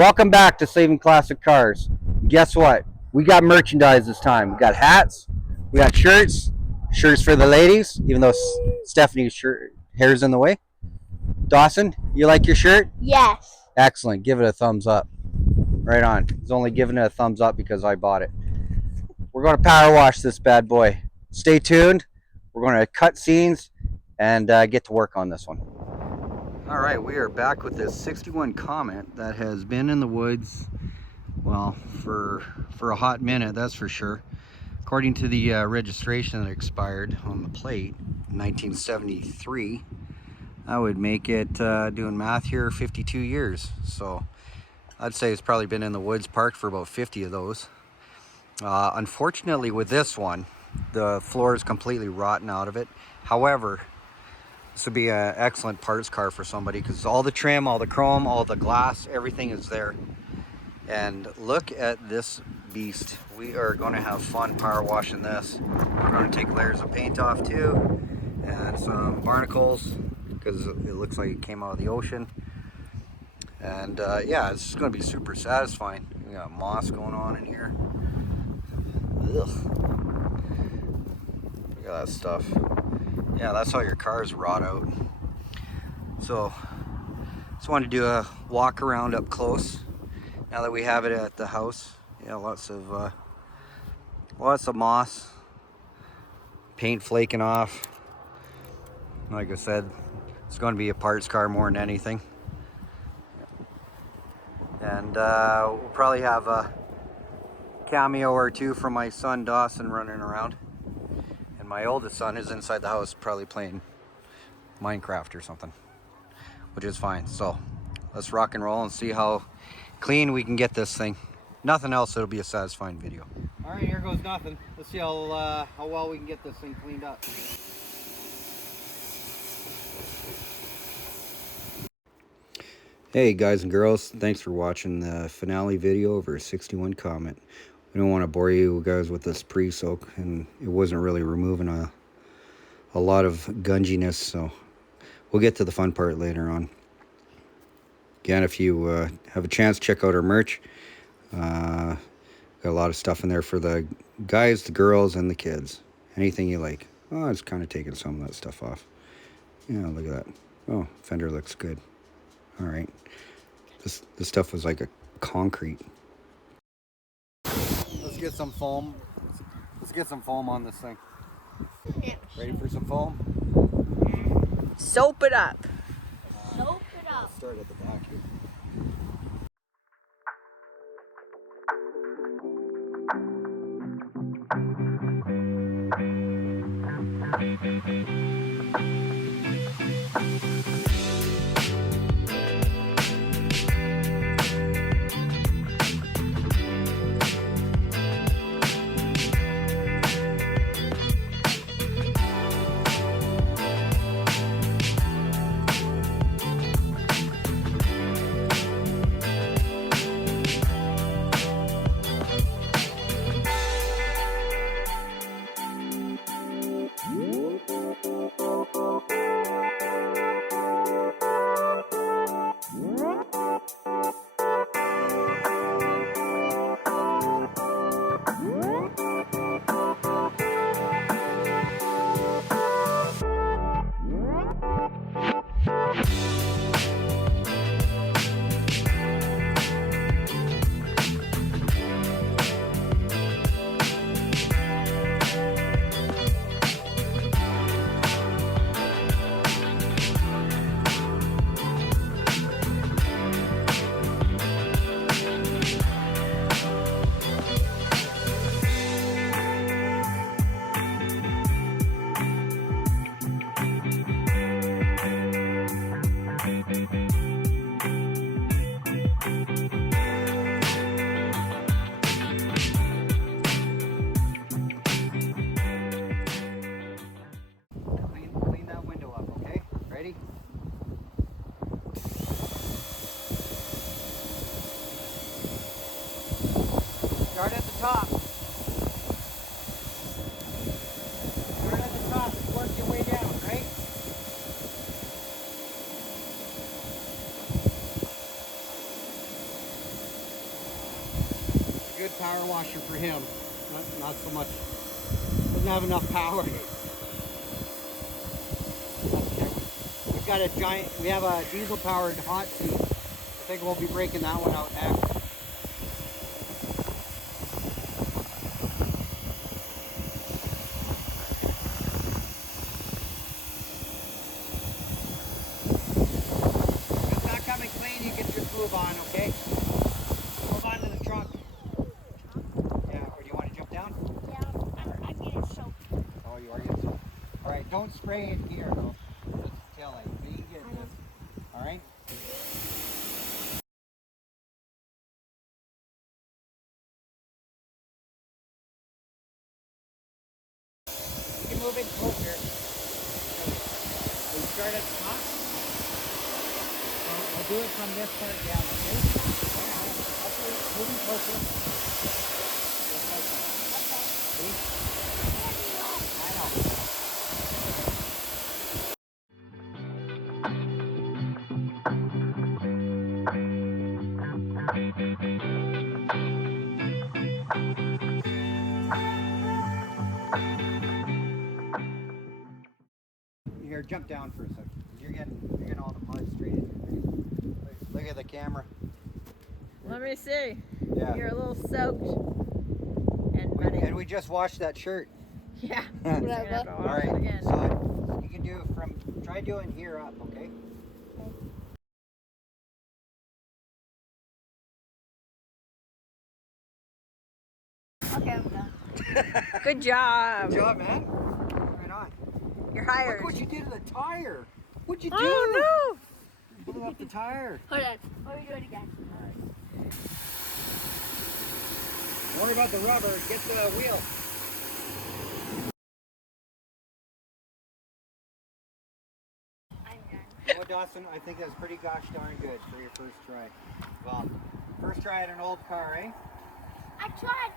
Welcome back to Saving Classic Cars. Guess what? We got merchandise this time. We got hats, we got shirts for the ladies, even though Stephanie's hair's in the way. Dawson, you like your shirt? Yes. Excellent. Give it a thumbs up. Right on. He's only giving it a thumbs up because I bought it. We're going to power wash this bad boy. Stay tuned. We're going to cut scenes and get to work on this one. All right, we are back with this 61 Comet that has been in the woods, well, for a hot minute, that's for sure. According to the registration that expired on the plate in 1973, I would make it, doing math here, 52 years. So I'd say it's probably been in the woods parked for about 50 of those. Unfortunately with this one, the floor is completely rotten out of it. However, this would be an excellent parts car for somebody because all the trim, all the chrome, all the glass, everything is there. And look at this beast. We are going to have fun power washing this. We're going to take layers of paint off too, and some barnacles because it looks like it came out of the ocean. And yeah, it's going to be super satisfying. We got moss going on in here. Ugh. Look at that stuff. Yeah, that's how your cars rot out. So just wanted to do a walk around up close now that we have it at the house. Yeah, lots of moss, paint flaking off. Like I said, it's going to be a parts car more than anything. And we'll probably have a cameo or two from my son Dawson running around. And my oldest son is inside the house probably playing Minecraft or something, which is fine. So let's rock and roll and see how clean we can get this thing. Nothing else, it'll be a satisfying video. All right, here goes nothing. Let's see how well we can get this thing cleaned up. Hey guys and girls, thanks for watching the finale video of our 61 Comet. We don't want to bore you guys with this pre-soak, and it wasn't really removing a lot of gunginess, so we'll get to the fun part later on. Again, if you have a chance, check out our merch. Got a lot of stuff in there for the guys, the girls, and the kids. Anything you like. Oh, it's kind of taking some of that stuff off. Yeah, look at that. Oh, fender looks good. All right. This stuff was like a concrete. Let's get some foam. Let's get some foam on this thing. Ready for some foam? Soap it up. Soap it up. Let's start at the back here. good power washer for him. Not so much. Doesn't have enough power. We've got a giant. We have a diesel-powered hot seat. I think we'll be breaking that one out next. If it's not coming clean, you can just move on, okay? Move on to the trunk. Yeah, or do you want to jump down? Yeah, I'm getting soaked. Oh, you are getting soaked. All right, don't spray in here, though. That's the tail light. But you can get this. All right? You can move it closer. We start at the top. We'll do it from this part down, okay? Moving closer. Just like that. See? I know. Here, jump down for a second. You're getting all the mud straight in your face. Look at the camera. Let me see. Yeah. You're a little soaked and muddy. And we just washed that shirt. Yeah. All right. So you can do from try doing here up, okay? Okay, I'm done. Good job. Good job, man. Right on. You're hired. Look what you did to the tire. What'd you do? Oh You blew up the tire. no! Hold on. Let me do it again. Don't worry about the rubber. Get the wheel. I'm done. You know what, Dawson? I think that's pretty gosh darn good for your first try. Well, first try at an old car, eh? I tried.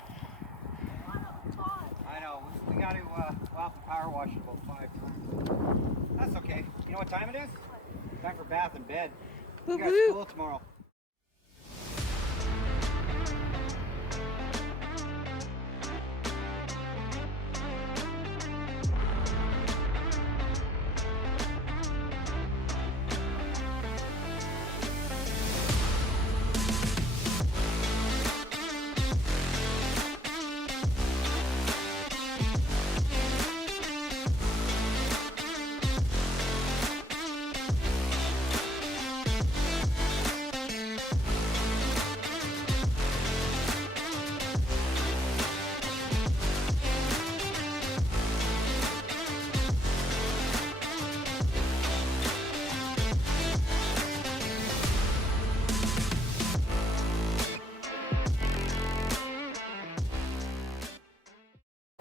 I know. We got to we'll have to power wash it about 5 times. That's okay. You know what time it is? Time for bath and bed. We got school tomorrow.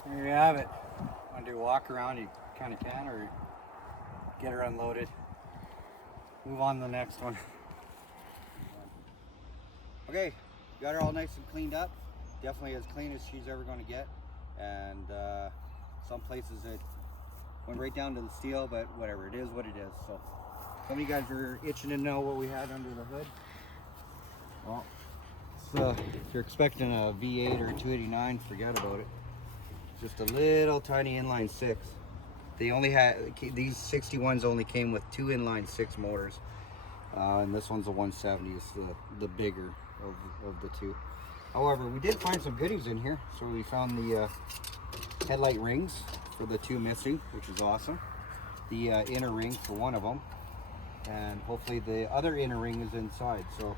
There you have it. Want to do a walk around? You kind of can, or get her unloaded. Move on to the next one. Okay, got her all nice and cleaned up. Definitely as clean as she's ever going to get. And some places it went right down to the steel, but whatever, it is what it is. So some of you guys are itching to know what we had under the hood. Well, so if you're expecting a V8 or a 289, forget about it. Just a little tiny inline 6. They only had, these 61s only came with 2 inline 6 motors. And this one's a 170, it's the bigger of the two. However, we did find some goodies in here. So we found the headlight rings for the 2 missing, which is awesome. The inner ring for one of them. And hopefully the other inner ring is inside. So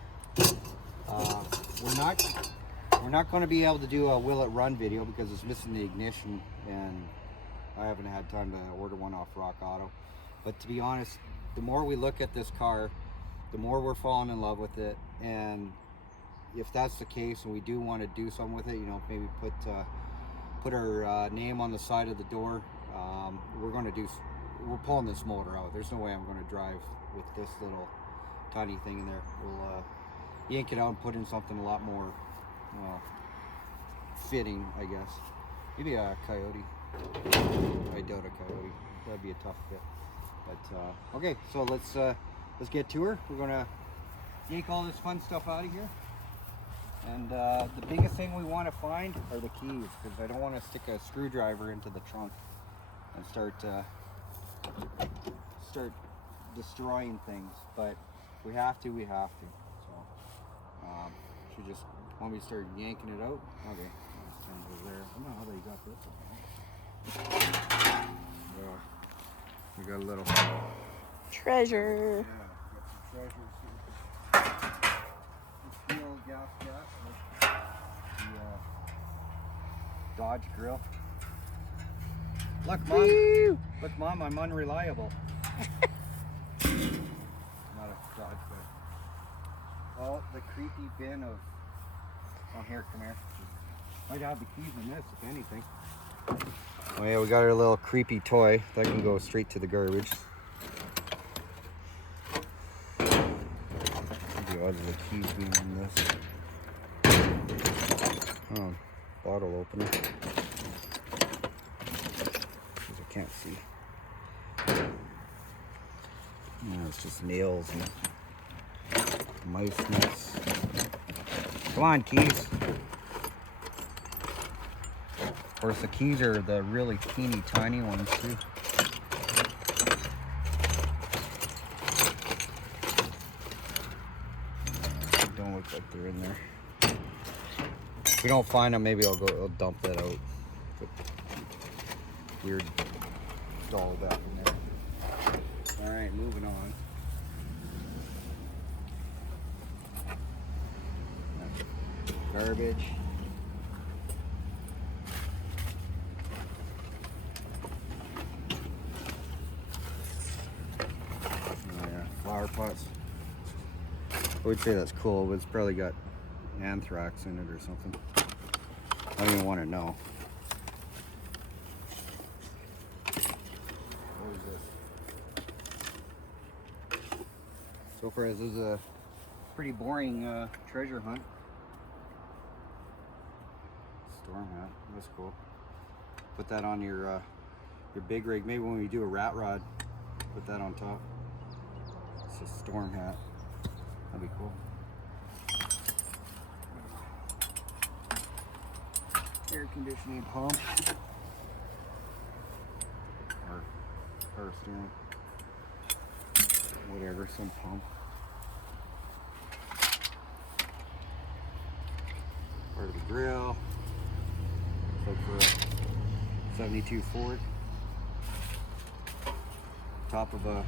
we're not going to be able to do a will it run video because it's missing the ignition, and I haven't had time to order one off Rock Auto. But to be honest, the more we look at this car, the more we're falling in love with it. And if that's the case and we do want to do something with it, you know, maybe put our name on the side of the door, we're pulling this motor out. There's no way I'm going to drive with this little tiny thing in there. We'll yank it out and put in something a lot more fitting, I guess. Maybe a Coyote. I doubt a Coyote. That'd be a tough fit. But okay, so let's get to her. We're gonna yank all this fun stuff out of here. And the biggest thing we want to find are the keys, because I don't want to stick a screwdriver into the trunk and start destroying things. But if we have to, we have to. So should just want me to start yanking it out. Okay, let's turn it over there. I don't know how they got this. Yeah, we got a little treasure. Yeah, we got some treasures here. Steel gas jet. The Dodge grill. Look, Mom. Woo! Look, Mom, I'm unreliable. Not a Dodge grill. Well, the creepy bin of... Oh, here, come here. Might have the keys in this, if anything. Oh yeah, we got our little creepy toy. That can go straight to the garbage. The odds of the keys being in this. Oh, bottle opener. Because I can't see. Yeah, it's just nails and mouse nuts. Come on, keys. Of course, the keys are the really teeny tiny ones too. Don't look like they're in there. If we don't find them, maybe I'll dump that out. But weird doll back in there. All right, moving on. Garbage. Oh yeah, flower pots. I would say that's cool, but it's probably got anthrax in it or something. I don't even want to know. What is this? So far, this is a pretty boring treasure hunt. Storm hat, that's cool. Put that on your big rig. Maybe when we do a rat rod, put that on top. It's a storm hat. That'd be cool. Air conditioning pump. Or power steering. Whatever, some pump. Part of the grill. Looks like for a 72 Ford. Top of a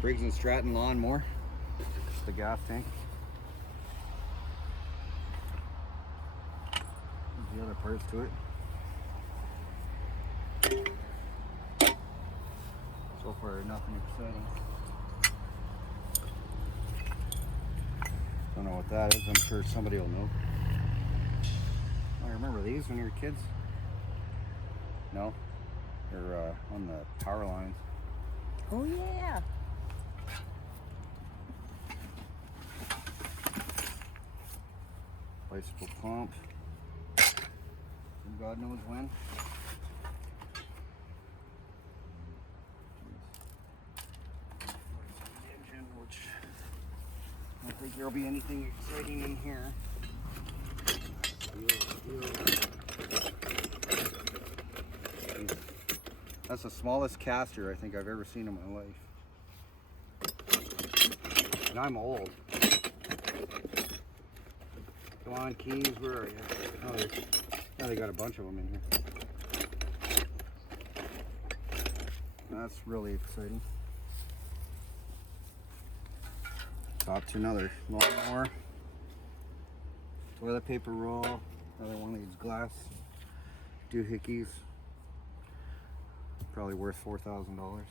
Briggs & Stratton lawnmower. The gas tank. The other parts to it. So far, nothing exciting. Don't know what that is. I'm sure somebody will know. I remember these when you were kids. No, they're on the power lines. Oh yeah. Bicycle pump. From God knows when. Engine, which I don't think there'll be anything exciting in here. That's the smallest caster I think I've ever seen in my life. And I'm old. Come on, keys, where are you? Oh, they got a bunch of them in here. That's really exciting. Top to another lawnmower. Toilet paper roll. Another one of these glass doohickeys. Probably worth $4,000.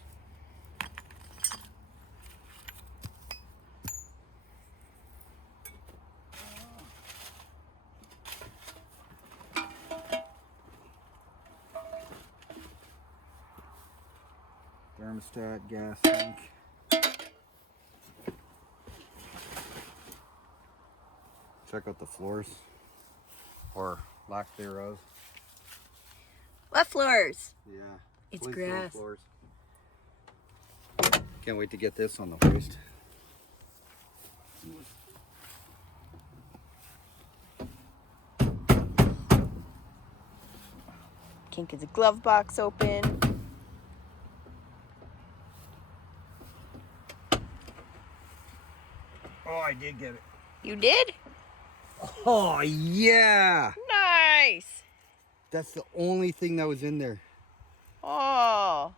Thermostat, gas tank. Check out the floors, or lack thereof. What floors? Yeah, It's police grass. floors. Can't wait to get this on the hoist. Kink his glove box open. Oh, I did get it. You did? Oh, yeah. Nice. That's the only thing that was in there. Oh.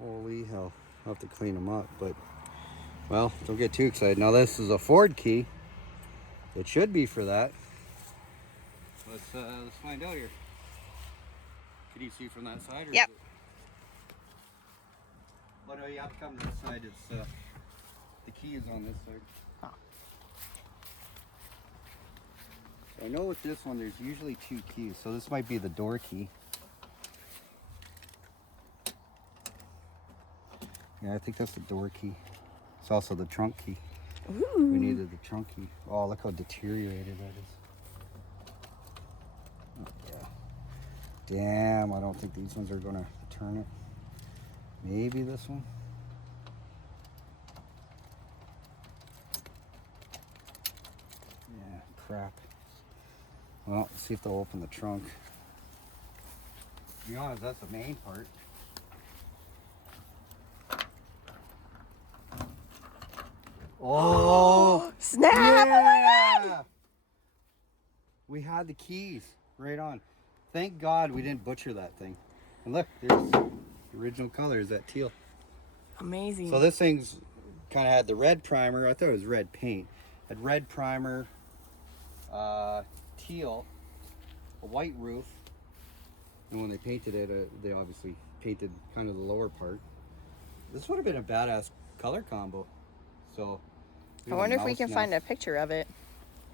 Holy hell. I'll have to clean them up, but, well, don't get too excited. Now, this is a Ford key. It should be for that. Let's find out here. Can you see from that side? Or Yep. Oh, no, you have to come to this side. It's, the key is on this side. Oh. So I know with this one, there's usually 2 keys. So this might be the door key. Yeah, I think that's the door key. It's also the trunk key. Ooh. We needed the trunk key. Oh, look how deteriorated that is. Oh, yeah. Damn, I don't think these ones are gonna turn it. Maybe this one. Yeah, crap. Well, let's see if they'll open the trunk. To be honest, that's the main part. Oh, Snap! yeah! We had the keys right on. Thank God we didn't butcher that thing. And look, there's the original color, is that teal. Amazing. So this thing's kind of had the red primer. I thought it was red paint. Had red primer, teal, a white roof. And when they painted it, they obviously painted kind of the lower part. This would have been a badass color combo. So I wonder if we can find a picture of it.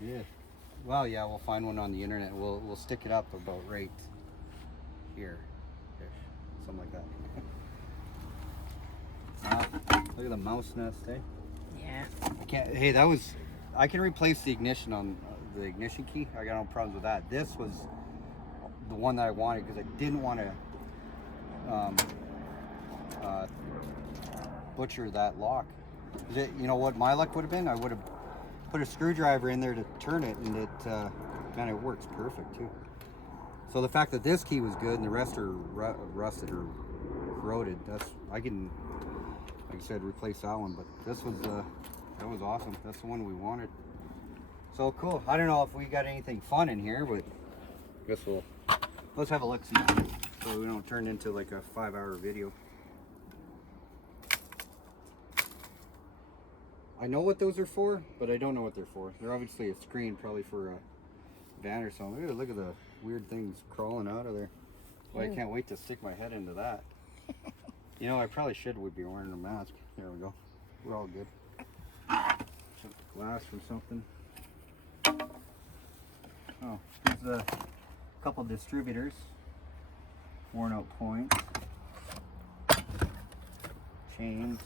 Yeah. Well, yeah, we'll find one on the internet. We'll stick it up about right here, something like that. Look at the mouse nest, eh? Yeah. I can't. Hey, that was. I can replace the ignition on the ignition key. I got no problems with that. This was the one that I wanted because I didn't want to butcher that lock. You know what my luck would have been? I would have put a screwdriver in there to turn it, and it kind of works perfect too. So the fact that this key was good and the rest are rusted or corroded, I can, like I said, replace that one. But this was that was awesome. That's the one we wanted. So cool. I don't know if we got anything fun in here, but I guess let's have a look see, so we don't turn into like a 5-hour video. I know what those are for, but I don't know what they're for. They're obviously a screen, probably for a van or something. Ooh, look at the weird things crawling out of there. Well, I can't wait to stick my head into that. You know, I probably would be wearing a mask. There we go. We're all good. Glass or something. Oh, there's a couple distributors. Worn out points. Chains.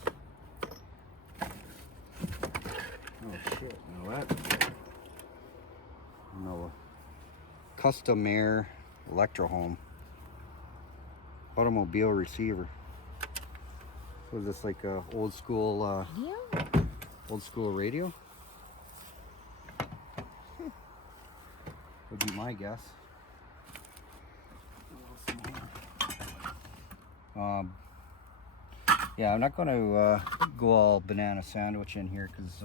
Oh shit, now that. No. Custom Air Electro Home. Automobile receiver. So is this like a old school radio? Would be my guess. Yeah, I'm not going to go all banana sandwich in here because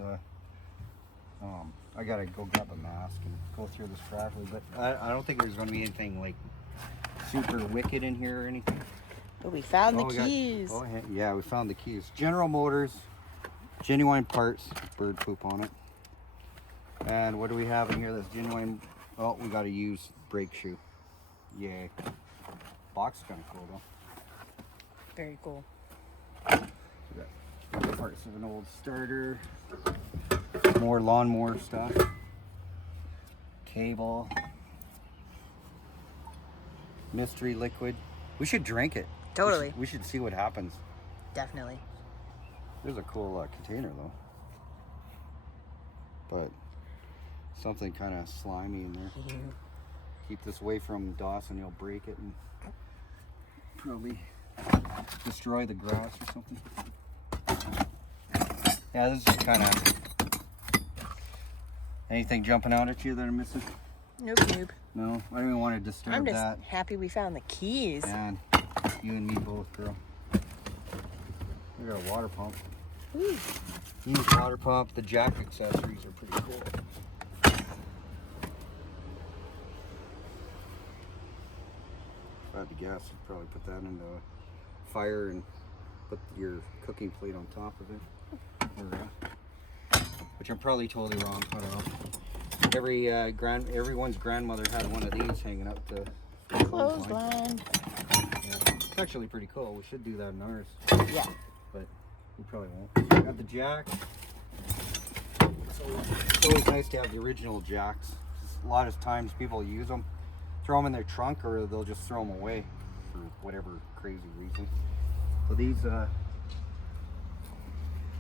I gotta go grab a mask and go through this properly. But I don't think there's going to be anything like super wicked in here or anything. But we found the keys. Yeah, we found the keys. General Motors, genuine parts, bird poop on it. And what do we have in here that's genuine? Oh, we got to use brake shoe. Yay. Box is kind of cool though. Very cool. We got parts of an old starter. More lawnmower stuff. Cable. Mystery liquid. We should drink it. Totally. We should see what happens. Definitely. There's a cool container though. But something kind of slimy in there. Keep this away from Dawson, he'll break it and probably destroy the grass or something. Yeah, this is kind of... Anything jumping out at you that I'm missing? Nope, nope. No, I don't even want to disturb I'm just that. happy we found the keys. And you and me both, girl. We got a water pump. Ooh. Used water pump. The jack accessories are pretty cool. If I had to guess, I'd probably put that into a fire and put your cooking plate on top of it. Or, which I'm probably totally wrong. I don't know. Everyone's grandmother had one of these hanging up to the Clothesline. Yeah. It's actually pretty cool. We should do that in ours. Yeah. But we probably won't. Got the jack. It's always nice to have the original jacks. A lot of times people use them, throw them in their trunk, or they'll just throw them away for whatever crazy reason. So these,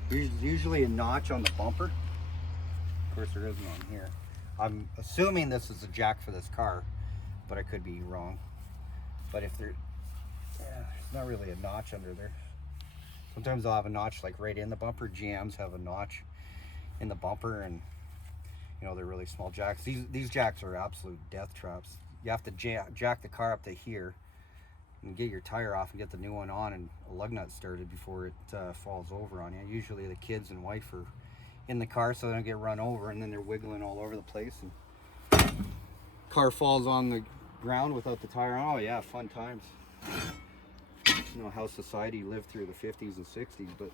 there's usually a notch on the bumper. Of course there isn't on here. I'm assuming this is a jack for this car, but I could be wrong. But if there's not really a notch under there. Sometimes they'll have a notch like right in the bumper. GMs have a notch in the bumper, and you know, they're really small jacks. These jacks are absolute death traps. You have to jack the car up to here and get your tire off and get the new one on and a lug nut started before it falls over on you. Usually the kids and wife are in the car so they don't get run over, and then they're wiggling all over the place and car falls on the ground without the tire on. Oh yeah, fun times. You know how society lived through the 50s and 60s, but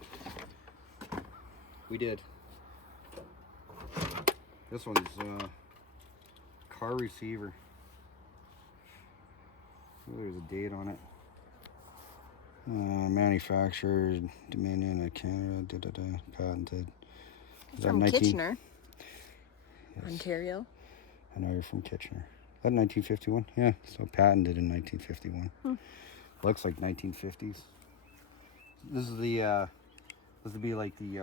we did. This one's car receiver. Oh, there's a date on it. Manufactured, Dominion of Canada, patented. From Kitchener, yes. Ontario. I know you're from Kitchener. Is that 1951? Yeah, so patented in 1951. Looks like 1950s. This is the this would be like the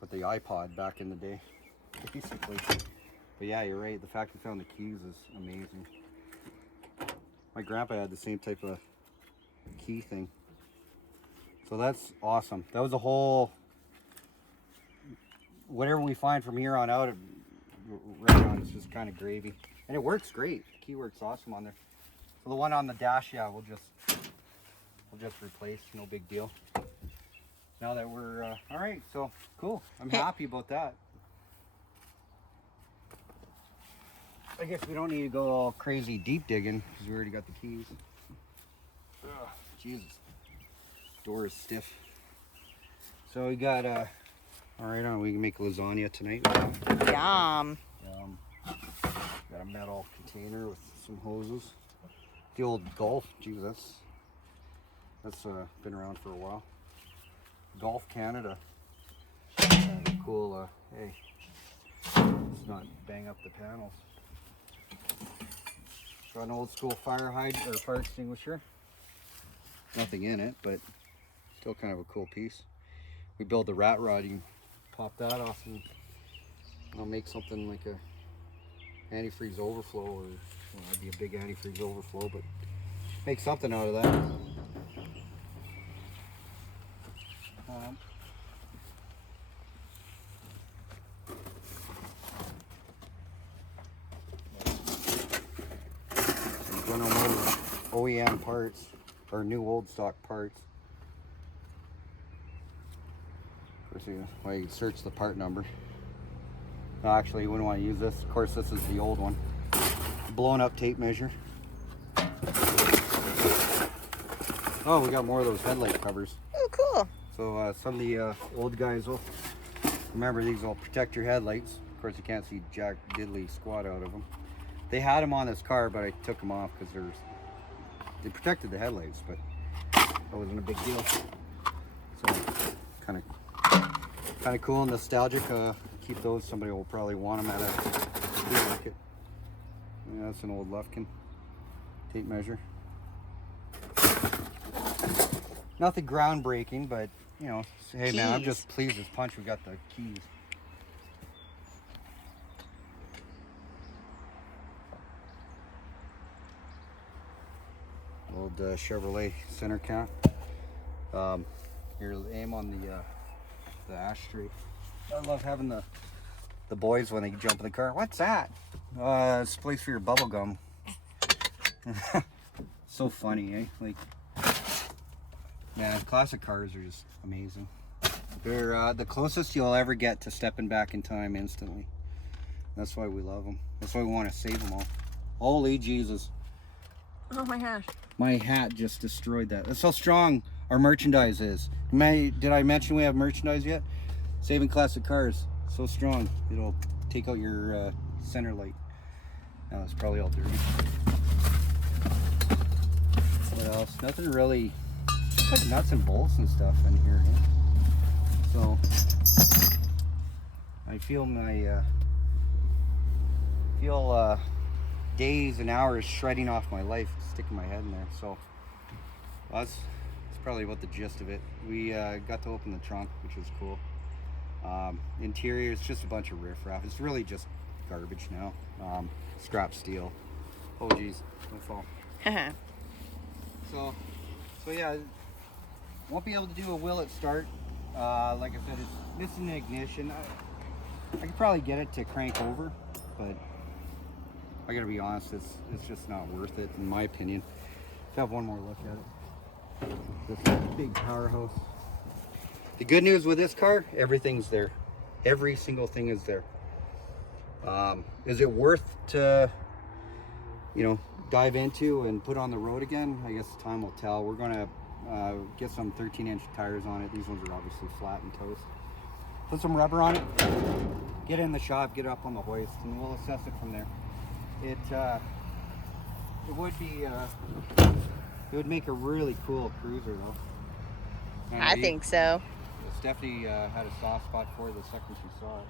with the iPod back in the day, basically. But yeah, you're right. The fact we found the keys is amazing. My grandpa had the same type of key thing, so that's awesome. That was a whole. Whatever we find from here on out, right on, it's just kind of gravy, and it works great. The key works awesome on there. So the one on the dash, yeah, we'll just replace. No big deal. Now that we're all right, so cool. I'm happy about that. I guess we don't need to go all crazy deep digging because we already got the keys. Ugh, Jesus, door is stiff. So we got all right, we can make lasagna tonight. Yum. Got a metal container with some hoses. The old Golf, geez, that's been around for a while. Golf Canada. Cool. Hey, let's not bang up the panels. Got an old school fire extinguisher. Nothing in it, but still kind of a cool piece. We build the rat rod. You can pop that off and I'll make something like a antifreeze overflow, or well, that'd be a big antifreeze overflow, but make something out of that. General Motors OEM parts, or new old stock parts. Of course, you can search the part number. No, actually, you wouldn't want to use this. Of course, this is the old one. Blown up tape measure. Oh, we got more of those headlight covers. Oh, cool. So some of the old guys will remember these will protect your headlights. Of course, you can't see jack diddly squat out of them. They had them on this car, but I took them off because they protected the headlights, but that wasn't a big deal. So kind of cool and nostalgic. Keep those. Somebody will probably want them at a flea market. Yeah, that's an old Lufkin tape measure. Nothing groundbreaking, but you know, hey keys. Man, I'm just pleased as punch we got the keys. Old Chevrolet center cap. Here, aim on the ashtray. I love having the the boys when they jump in the car. What's that? It's a place for your bubble gum. So funny, eh? Like, man, classic cars are just amazing. They're the closest you'll ever get to stepping back in time instantly. That's why we love them. That's why we want to save them all. Holy Jesus. Oh my gosh. My hat just destroyed that. That's how strong our merchandise is. Did I mention we have merchandise yet? Saving Classic Cars. So strong. It'll take out your center light. Now it's probably all dirty. What else? Nothing really. It's like nuts and bolts and stuff in here. Eh? So I feel my days and hours shredding off my life, sticking my head in there. So that's probably about the gist of it. We got to open the trunk, which was cool. Interior is just a bunch of riffraff. It's really just garbage now. Scrap steel. Oh geez, don't fall. So yeah, won't be able to do a will it start. Like I said, it's missing the ignition. I could probably get it to crank over, but I gotta be honest, it's just not worth it in my opinion. Let's have one more look at it. This big powerhouse. The good news with this car, everything's there. Every single thing is there. Is it worth to, dive into and put on the road again? I guess time will tell. We're gonna get some 13-inch tires on it. These ones are obviously flat and toast. Put some rubber on it, get it in the shop, get it up on the hoist, and we'll assess it from there. It would make a really cool cruiser though. And I think so. Stephanie had a soft spot for it the second she saw it.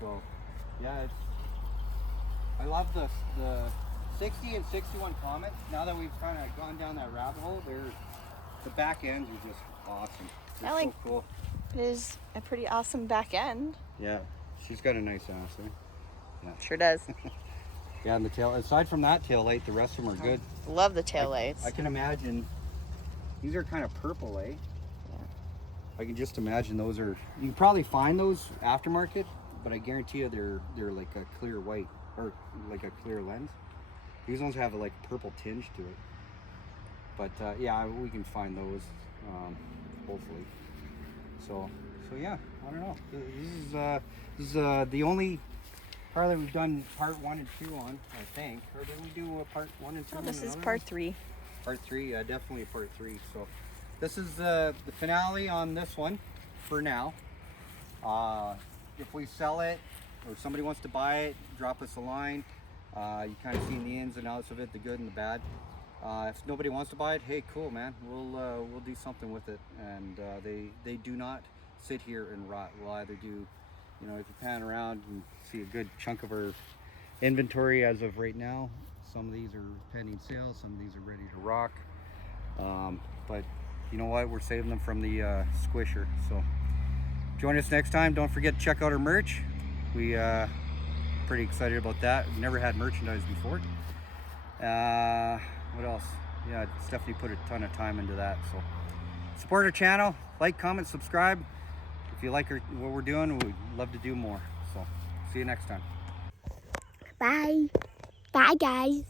So yeah, I love the 60 and 61 COMET. Now that we've kind of gone down that rabbit hole, the back ends are just awesome. They're so cool. It is a pretty awesome back end. Yeah, she's got a nice ass there. Yeah. Sure does. Yeah, and the tail, aside from that tail light, the rest of them are good. Love the tail lights. I can imagine, these are kind of purple, eh? Yeah. I can just imagine those are, you can probably find those aftermarket, but I guarantee you they're like a clear white, or like a clear lens. These ones have like a purple tinge to it. But yeah, we can find those, hopefully. So yeah, I don't know. This is the only car that we've done part 1 and 2 on, I think. Or did we do a part 1 and 2? Oh, this is part 3. Part 3, yeah, definitely part 3. So this is the finale on this one for now. If we sell it or somebody wants to buy it, drop us a line. You kind of seen the ins and outs of it, the good and the bad. If nobody wants to buy it, hey, cool, man. We'll do something with it. And they do not sit here and rot. We'll either do, if you pan around and see a good chunk of our inventory as of right now. Some of these are pending sale. Some of these are ready to rock. But you know what? We're saving them from the squisher. So join us next time. Don't forget to check out our merch. We pretty excited about that. We've never had merchandise before. What else? Yeah, Stephanie put a ton of time into that. So support our channel, like, comment, subscribe. If you like what we're doing, we'd love to do more. So see you next time. Bye. Bye, guys.